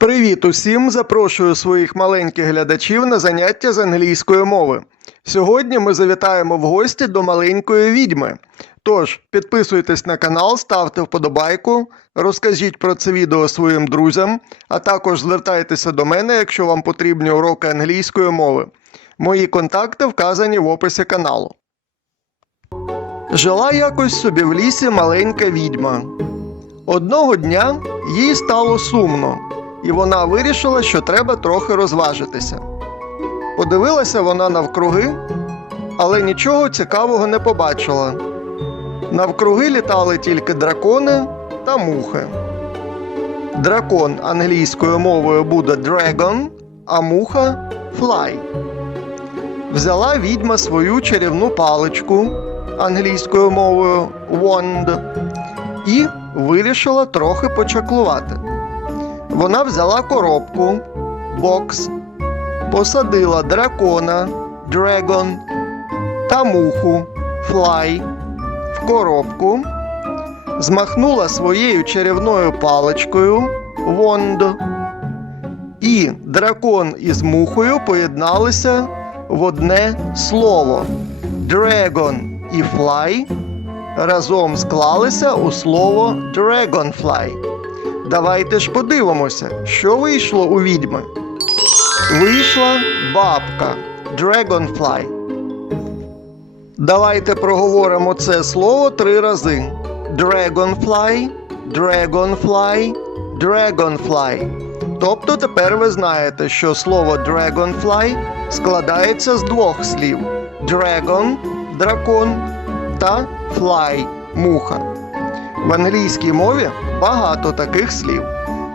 Привіт усім! Запрошую своїх маленьких глядачів на заняття з англійської мови. Сьогодні ми завітаємо в гості до маленької відьми. Тож, підписуйтесь на канал, ставте вподобайку, розкажіть про це відео своїм друзям, а також звертайтеся до мене, якщо вам потрібні уроки англійської мови. Мої контакти вказані в описі каналу. Жила якось собі в лісі маленька відьма. Одного дня їй стало сумно, і вона вирішила, що треба трохи розважитися. Подивилася вона навкруги, але нічого цікавого не побачила. Навкруги літали тільки дракони та мухи. Дракон англійською мовою буде dragon, а муха fly. Взяла відьма свою чарівну паличку англійською мовою wand і вирішила трохи почаклувати. Вона взяла коробку, бокс, посадила дракона, dragon та муху fly в коробку, змахнула своєю чарівною паличкою wand, і дракон із мухою поєдналися в одне слово. Dragon і fly разом склалися у слово dragonfly. Давайте ж подивимося, що вийшло у відьми. Вийшла бабка dragonfly. Давайте проговоримо це слово три рази: dragonfly, dragonfly, dragonfly. Тобто тепер ви знаєте, що слово dragonfly складається з двох слів: dragon дракон та fly муха. В англійській мові багато таких слів.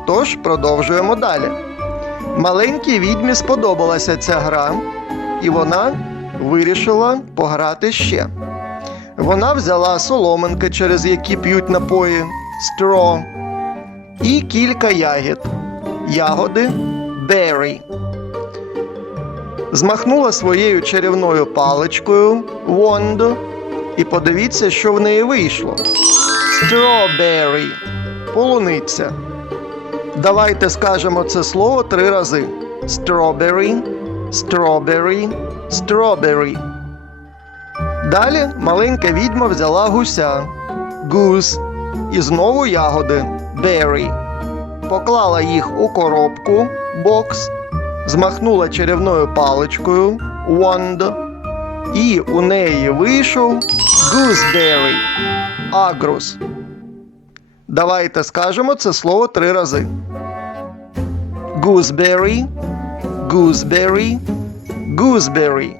Тож продовжуємо далі. Маленькій відьмі сподобалася ця гра, і вона вирішила пограти ще. Вона взяла соломинки, через які п'ють напої, straw, і кілька ягід. Ягоди berry. Змахнула своєю чарівною паличкою wand, і подивіться, що в неї вийшло. Strawberry. Полуниця. Давайте скажемо це слово три рази: Strawberry, strawberry, strawberry. Далі маленька відьма взяла гуся goose і знову ягоди berry. Поклала їх у коробку бокс, змахнула чарівною паличкою wand, і у неї вийшов gooseberry агрус. Давайте скажемо це слово три рази. Gooseberry, gooseberry, gooseberry.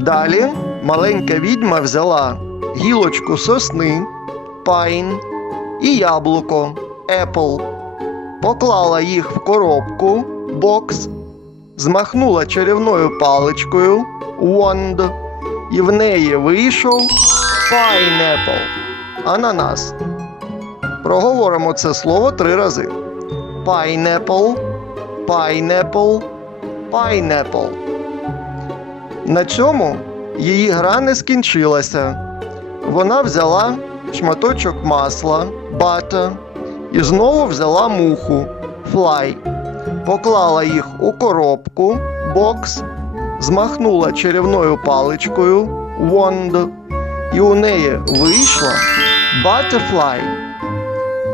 Далі маленька відьма взяла гілочку сосни, pine і яблуко apple. Поклала їх в коробку бокс, змахнула чарівною паличкою wand, і в неї вийшов pineapple ананас. Проговоримо це слово три рази. Pineapple, pineapple, pineapple. На цьому її гра не скінчилася. Вона взяла шматочок масла, butter, і знову взяла муху fly, поклала їх у коробку бокс, змахнула чарівною паличкою wand, і у неї вийшла butterfly.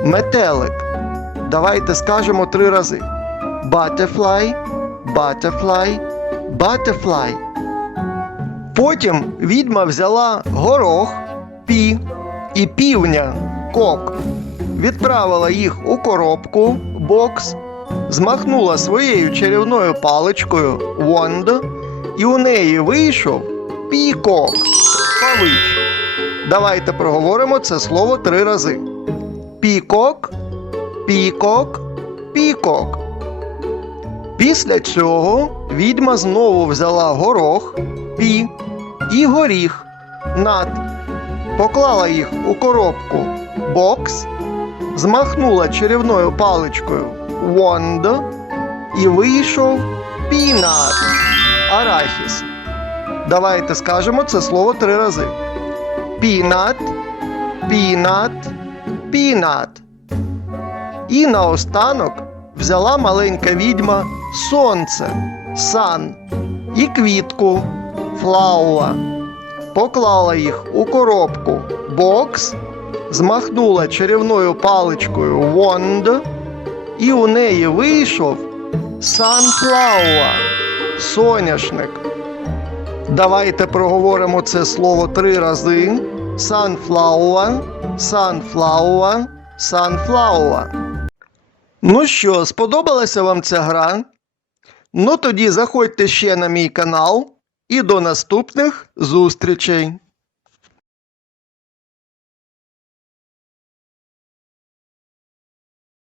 Метелик. Давайте скажемо три рази. Butterfly, butterfly, butterfly. Потім відьма взяла горох, пі і півня кок. Відправила їх у коробку бокс, змахнула своєю чарівною паличкою wand, і у неї вийшов пікок. Павич. Давайте проговоримо це слово три рази. Пікок, пікок, пікок. Після цього відьма знову взяла горох, пі і горіх над, поклала їх у коробку бокс, змахнула чарівною паличкою wand і вийшов пінат арахіс. Давайте скажемо це слово три рази. Пінат, пінат, пінат. І наостанок взяла маленька відьма сонце, сан і квітку флауа. Поклала їх у коробку бокс, змахнула чарівною паличкою wand, і у неї вийшов sunflower – соняшник. Давайте проговоримо це слово три рази. Sunflower, sunflower, sunflower. Ну що, сподобалася вам ця гра? Ну тоді заходьте ще на мій канал і до наступних зустрічей!